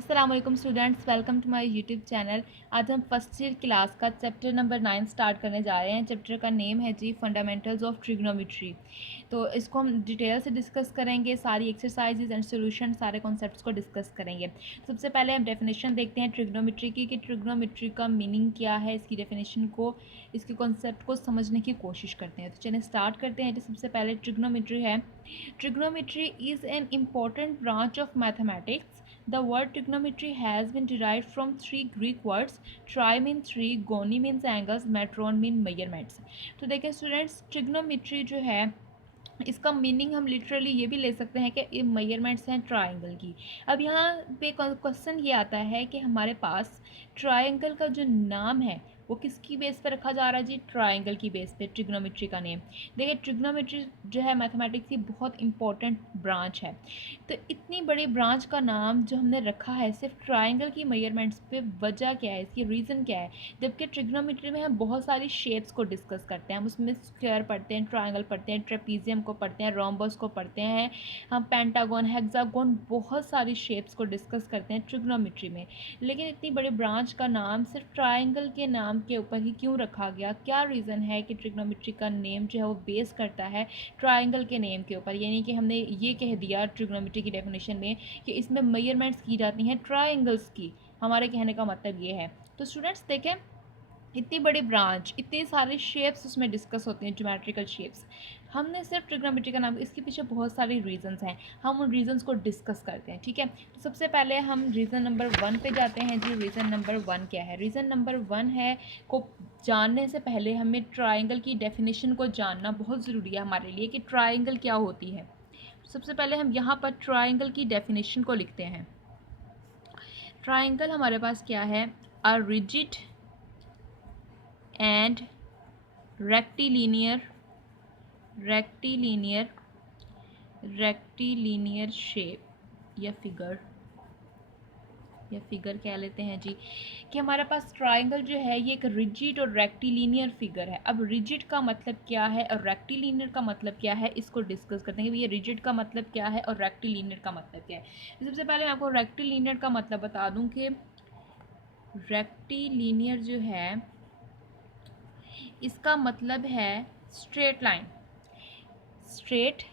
अस्सलाम वालेकुम students, welcome to my YouTube channel. आज हम फर्स्ट ईयर क्लास का चैप्टर नंबर 9 स्टार्ट करने जा रहे हैं। चैप्टर का नेम है जी फंडामेंटल्स ऑफ ट्रिग्नोमेट्री। तो इसको हम डिटेल से डिस्कस करेंगे, सारी एक्सरसाइजेज एंड सॉल्यूशन, सारे कॉन्सेप्ट्स को डिस्कस करेंगे। सबसे पहले हम डेफिनेशन देखते हैं ट्रिग्नोमेट्री की, कि ट्रिग्नोमेट्री का मीनिंग क्या है, इसकी डेफिनेशन को, इसके कॉन्सेप्ट को समझने की कोशिश करते हैं। तो चलिए स्टार्ट करते हैं। तो सबसे पहले ट्रिग्नोमेट्री है, trigonometry is an important branch of mathematics. The word trigonometry has been derived from three Greek words. Tri means three, goni means angles, metron means measurements. तो देखिए स्टूडेंट्स, ट्रिग्नोमेट्री जो है इसका मीनिंग हम लिटरली ये भी ले सकते हैं कि ये मेजरमेंट्स हैं ट्राइंगल की। अब यहाँ पे क्वेश्चन ये आता है कि हमारे पास ट्राइंगल का जो नाम है वो किसकी बेस पे रखा जा रहा है जी? ट्राइंगल की बेस पे ट्रिग्नोमेट्री का नेम। देखिए ट्रिग्नोमेट्री जो है मैथमेटिक्स की बहुत इंपॉर्टेंट ब्रांच है। तो इतनी बड़ी ब्रांच का नाम जो हमने रखा है सिर्फ ट्राइंगल की मेजरमेंट्स पे, वजह क्या है, इसकी रीज़न क्या है? जबकि ट्रिग्नोमेट्री में हम बहुत सारी शेप्स को डिस्कस करते हैं। हम उसमें स्क्वायर पढ़ते हैं, ट्राइंगल पढ़ते हैं, ट्रेपीजियम को पढ़ते हैं, रोम्बस को पढ़ते हैं, हम पेंटागन, हेक्सागन, बहुत सारी शेप्स को डिस्कस करते हैं ट्रिग्नोमेट्री में। लेकिन इतनी बड़ी ब्रांच का नाम सिर्फ ट्राइंगल के नाम के ऊपर ही क्यों रखा गया? क्या रीज़न है कि ट्रिग्नोमेट्री का नेम जो है वो बेस करता है ट्राइंगल के नेम के ऊपर? यानी कि हमने ये कह दिया ट्रिग्नोमेट्री की डेफिनेशन में कि इसमें मेजरमेंट्स की जाती हैं ट्राइंगल्स की। हमारे कहने का मतलब ये है। तो स्टूडेंट्स देखें, इतनी बड़ी ब्रांच, इतने सारे शेप्स उसमें डिस्कस होते हैं, ज्योमेट्रिकल शेप्स। हमने सिर्फ ट्रिग्नोमेट्री का नाम, इसके पीछे बहुत सारे रीजंस हैं, हम उन रीजंस को डिस्कस करते हैं। ठीक है, तो सबसे पहले हम रीज़न नंबर 1 पे जाते हैं जी। रीज़न नंबर 1 क्या है? रीज़न नंबर 1 है, को जानने से पहले हमें ट्राइंगल की डेफिनेशन को जानना बहुत ज़रूरी है हमारे लिए, कि ट्राइंगल क्या होती है। सबसे पहले हम यहाँ पर ट्राइंगल की डेफिनेशन को लिखते हैं। ट्राइंगल हमारे पास क्या है? A rigid and rectilinear shape या फिगर कह लेते हैं जी, कि हमारे पास ट्राइंगल जो है ये एक रिजिड और रेक्टिलिनियर फिगर है। अब रिजिड का मतलब क्या है और रेक्टिलिनियर का मतलब क्या है, इसको डिस्कस करते हैं कि ये रिजिड का मतलब क्या है और रेक्टिलिनियर का मतलब क्या है। तो सबसे पहले मैं आपको रेक्टिलिनियर का मतलब बता दूं कि रेक्टिलिनियर जो है इसका मतलब है स्ट्रेट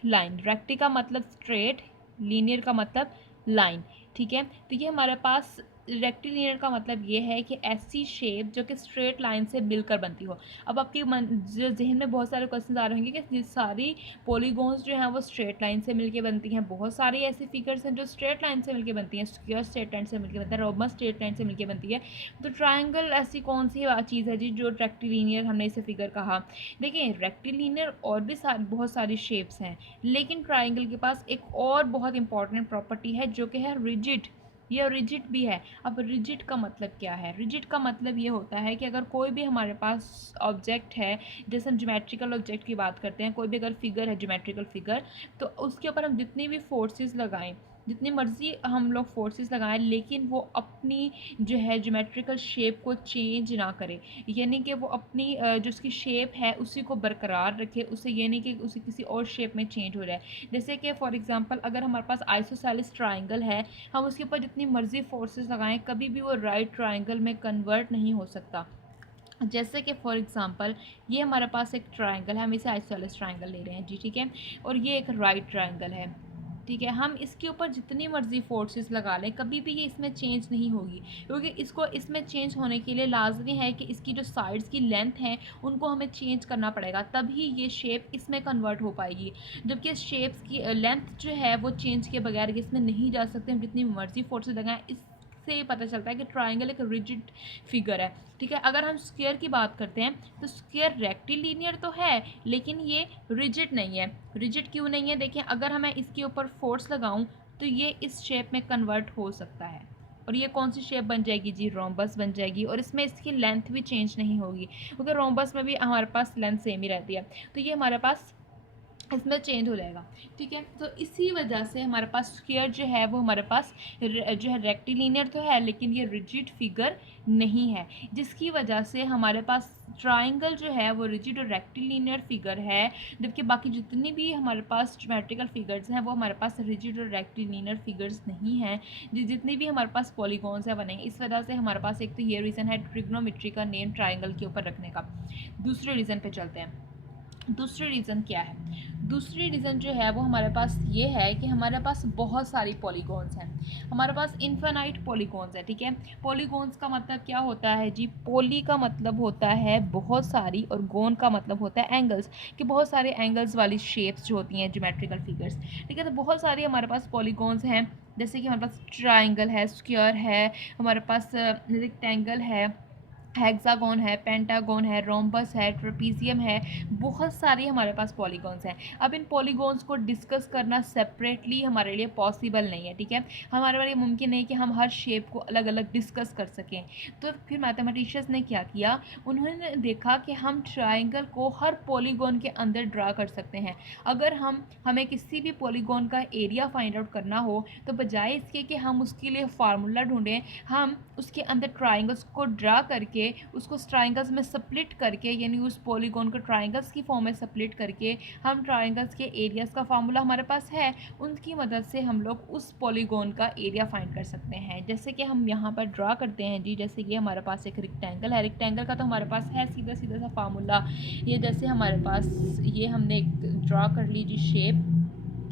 लाइन। रेक्टी का मतलब स्ट्रेट, लीनियर का मतलब लाइन। ठीक है, तो ये हमारे पास रेक्टिलिनियर का मतलब ये है कि ऐसी शेप जो कि स्ट्रेट लाइन से मिलकर बनती हो। अब आपके जो जहन में बहुत सारे क्वेश्चन आ रहे होंगे कि सारी पॉलीगॉन्स जो हैं वो स्ट्रेट लाइन से मिलके बनती हैं। बहुत सारी ऐसी फिगर्स हैं जो स्ट्रेट लाइन से मिलके बनती हैं, स्क्वायर स्ट्रेट लाइन से मिलके बनता है, रोमन स्ट्रेट लाइन से मिलके बनती है। तो ट्राइंगल ऐसी कौन सी चीज़ है जी जो रेक्टिलिनियर हमने इसे फिगर कहा? देखिए रेक्टिलिनियर और भी बहुत सारी शेप्स हैं, लेकिन ट्राइंगल के पास एक और बहुत इंपॉर्टेंट प्रॉपर्टी है जो कि है रिजिड। ये रिजिड भी है। अब रिजिड का मतलब क्या है? रिजिड का मतलब ये होता है कि अगर कोई भी हमारे पास ऑब्जेक्ट है, जैसे हम ज्योमेट्रिकल ऑब्जेक्ट की बात करते हैं, कोई भी अगर फिगर है ज्योमेट्रिकल फिगर, तो उसके ऊपर हम जितनी भी फोर्सेस लगाएं, जितनी मर्जी हम लोग फोर्सेस लगाएं, लेकिन वो अपनी जो है ज्योमेट्रिकल शेप को चेंज ना करे, यानी कि वो अपनी जो उसकी शेप है उसी को बरकरार रखे, उसे ये नहीं कि उसे किसी और शेप में चेंज हो जाए। जैसे कि फॉर एग्जांपल अगर हमारे पास आइसोसेलेस ट्राइंगल है, हम उसके ऊपर जितनी मर्जी फोर्सेस लगाएं, कभी भी वो राइट ट्राइंगल में कन्वर्ट नहीं हो सकता। जैसे कि फॉर एग्जांपल ये हमारे पास एक ट्राइंगल है, हम इसे आइसोसेलेस ट्राइंगल ले रहे हैं जी। ठीक है, और ये एक राइट ट्राइंगल है। ठीक है, हम इसके ऊपर जितनी मर्जी फोर्सेस लगा लें, कभी भी ये इसमें चेंज नहीं होगी, क्योंकि इसको इसमें चेंज होने के लिए लाजमी है कि इसकी जो साइड्स की लेंथ है उनको हमें चेंज करना पड़ेगा, तभी ये शेप इसमें कन्वर्ट हो पाएगी। जबकि इस शेप्स की लेंथ जो है वो चेंज के बगैर इसमें नहीं जा सकते, हम जितनी मर्जी फोर्सेस लगाएं। इससे पता चलता है कि ट्राइंगल एक रिजिड फिगर है। ठीक है, अगर हम स्क्वायर की बात करते हैं तो स्क्वायर रेक्टिलिनियर तो है, लेकिन ये रिजिड नहीं है। रिजिड क्यों नहीं है? देखिए अगर मैं इसके ऊपर फोर्स लगाऊं तो ये इस शेप में कन्वर्ट हो सकता है, और ये कौन सी शेप बन जाएगी जी? रोम्बस बन जाएगी, और इसमें इसकी लेंथ भी चेंज नहीं होगी, क्योंकि रोम्बस में भी हमारे पास लेंथ सेम ही रहती है। तो ये हमारे पास इसमें चेंज हो जाएगा। ठीक है, तो इसी वजह से हमारे पास स्क्वायर जो है वो हमारे पास जो है रेक्टिलिनियर तो है लेकिन ये रिजिड फिगर नहीं है, जिसकी वजह से हमारे पास ट्राइंगल जो है वो रिजिड और रेक्टिलिनियर फिगर है, जबकि बाकी जितनी भी हमारे पास ज्योमेट्रिकल फिगर्स हैं वो हमारे पास रिजिड और रेक्टिलिनियर फिगर्स नहीं हैं। जितनी भी हमारे पास पॉलीगॉन्स हैं बने, इस वजह से हमारे पास एक तो ये रीज़न है ट्रिग्नोमेट्री का नेम ट्राइंगल के ऊपर रखने का। दूसरे रीज़न पे चलते हैं। दूसरी रीज़न क्या है? दूसरी रीज़न जो है वो हमारे पास ये है कि हमारे पास बहुत सारी पॉलीगॉन्स हैं, हमारे पास इन्फिनाइट पॉलीगॉन्स है। ठीक है, पॉलीगॉन्स का मतलब क्या होता है जी? पॉली का मतलब होता है बहुत सारी और गोन का मतलब होता है एंगल्स, कि बहुत सारे एंगल्स वाली शेप्स जो होती हैं ज्योमेट्रिकल फिगर्स। ठीक है, तो बहुत सारी हमारे पास पॉलीगॉन्स हैं, जैसे कि हमारे पास ट्राइंगल है, स्क्वायर है, हमारे पास रेक्टेंगल है, हेक्सागोन है, पेंटागोन है, रोम्बस है, ट्रेपीजियम है, बहुत सारी हमारे पास पॉलीगॉन्स हैं। अब इन पॉलीगॉन्स को डिस्कस करना सेपरेटली हमारे लिए पॉसिबल नहीं है। ठीक है, हमारे लिए मुमकिन नहीं कि हम हर शेप को अलग अलग डिस्कस कर सकें। तो फिर मैथमेटिशियंस ने क्या किया, उन्होंने देखा कि हम ट्राइंगल को हर पॉलीगॉन के अंदर ड्रा कर सकते हैं। अगर हमें किसी भी पॉलीगॉन का एरिया फाइंड आउट करना हो तो बजाय इसके कि हम उसके लिए फार्मूला ढूंढें, हम उसके अंदर ट्राइंगल्स को ड्रा करके उसको ट्राइंगल्स में स्प्लिट करके, यानी उस पॉलीगॉन को ट्राइंगल्स की फॉर्म में स्प्लिट करके हम ट्राइंगल्स के एरियाज़ का फार्मूला हमारे पास है, उनकी मदद से हम लोग उस पॉलीगॉन का एरिया फाइंड कर सकते हैं। जैसे कि हम यहाँ पर ड्रा करते हैं जी, जैसे ये हमारे पास एक रेक्टेंगल है, रेक्टेंगल का तो हमारे पास है सीधा सीधा सा फार्मूला। ये जैसे हमारे पास ये हमने एक ड्रा कर ली जी शेप,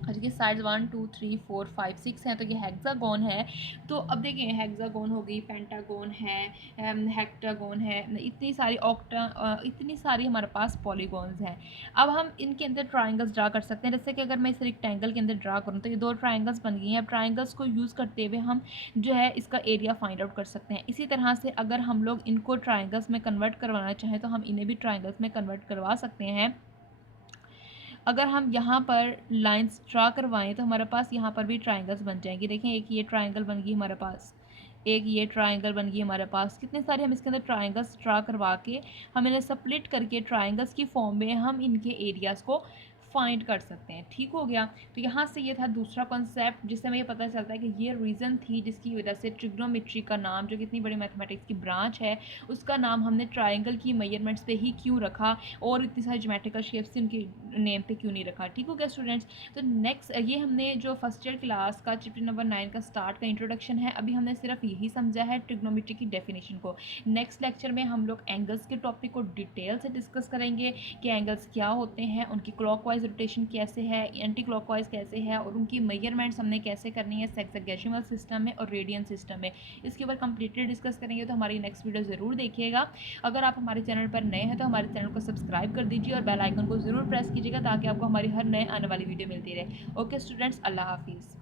और ये साइड्स 1 2 3 4 5 6 हैं, तो ये हेक्सागोन है। तो अब देखिए हेक्सागोन हो गई, पेंटागोन है, हेक्टागोन है, इतनी सारी हमारे पास पॉलीगॉन्स हैं। अब हम इनके अंदर ट्राइंगल्स ड्रा कर सकते हैं। जैसे कि अगर मैं इस रेक्टेंगल के अंदर ड्रा करूँ तो ये 2 ट्राइंगल्स बन गई हैं। अब ट्राइंगल्स को यूज़ करते हुए हम जो है इसका एरिया फाइंड आउट कर सकते हैं। इसी तरह से अगर हम लोग इनको ट्राइंगल्स में कन्वर्ट करवाना चाहें तो हम इन्हें भी ट्राइंगल्स में कन्वर्ट करवा सकते हैं। अगर हम यहाँ पर लाइंस ड्रा करवाएं तो हमारे पास यहाँ पर भी ट्राइंगल्स बन जाएंगी। देखें, एक ये ट्राइंगल बन गई हमारे पास, एक ये ट्राइंगल बन गई हमारे पास। कितने सारे हम इसके अंदर ट्राइंगल्स ड्रा करवा के हम इन्हें स्प्लिट करके ट्राइंगल्स की फॉर्म में हम इनके एरियाज़ को फाइंड कर सकते हैं। ठीक हो गया। तो यहाँ से ये था दूसरा कॉन्सेप्ट, जिससे हमें ये पता चलता है कि ये रीज़न थी जिसकी वजह से ट्रिग्नोमेट्री का नाम, जो कितनी बड़ी मैथमेटिक्स की ब्रांच है, उसका नाम हमने ट्राइंगल की मेजरमेंट्स पे ही क्यों रखा और इतनी सारी ज्योमेट्रिकल शेप्स थी उनके नेम पे क्यों नहीं रखा। ठीक हो गया स्टूडेंट्स। तो नेक्स्ट ये हमने जो फर्स्ट ईयर क्लास का चैप्टर नंबर 9 का स्टार्ट का इंट्रोडक्शन है, अभी हमने सिर्फ यही समझा है ट्रिग्नोमेट्री की डेफिनेशन को। नेक्स्ट लेक्चर में हम लोग एंगल्स के टॉपिक को डिटेल से डिस्कस करेंगे कि एंगल्स क्या होते हैं, उनकी क्लॉकवाइज रोटेशन कैसे है, एंटी क्लॉकवाइज कैसे है, और उनकी मेजरमेंट्स हमने कैसे करनी है सेक्सोगेसिमल सिस्टम में और रेडियन सिस्टम में। इसके ऊपर कंप्लीटली डिस्कस करेंगे, तो हमारी नेक्स्ट वीडियो ज़रूर देखिएगा। अगर आप हमारे चैनल पर नए हैं तो हमारे चैनल को सब्सक्राइब कर दीजिए और बेल आइकन को ज़रूर प्रेस कीजिएगा ताकि आपको हमारी हर नए आने वाली वीडियो मिलती रहे। ओके स्टूडेंट्स, अल्लाह हाफिज़।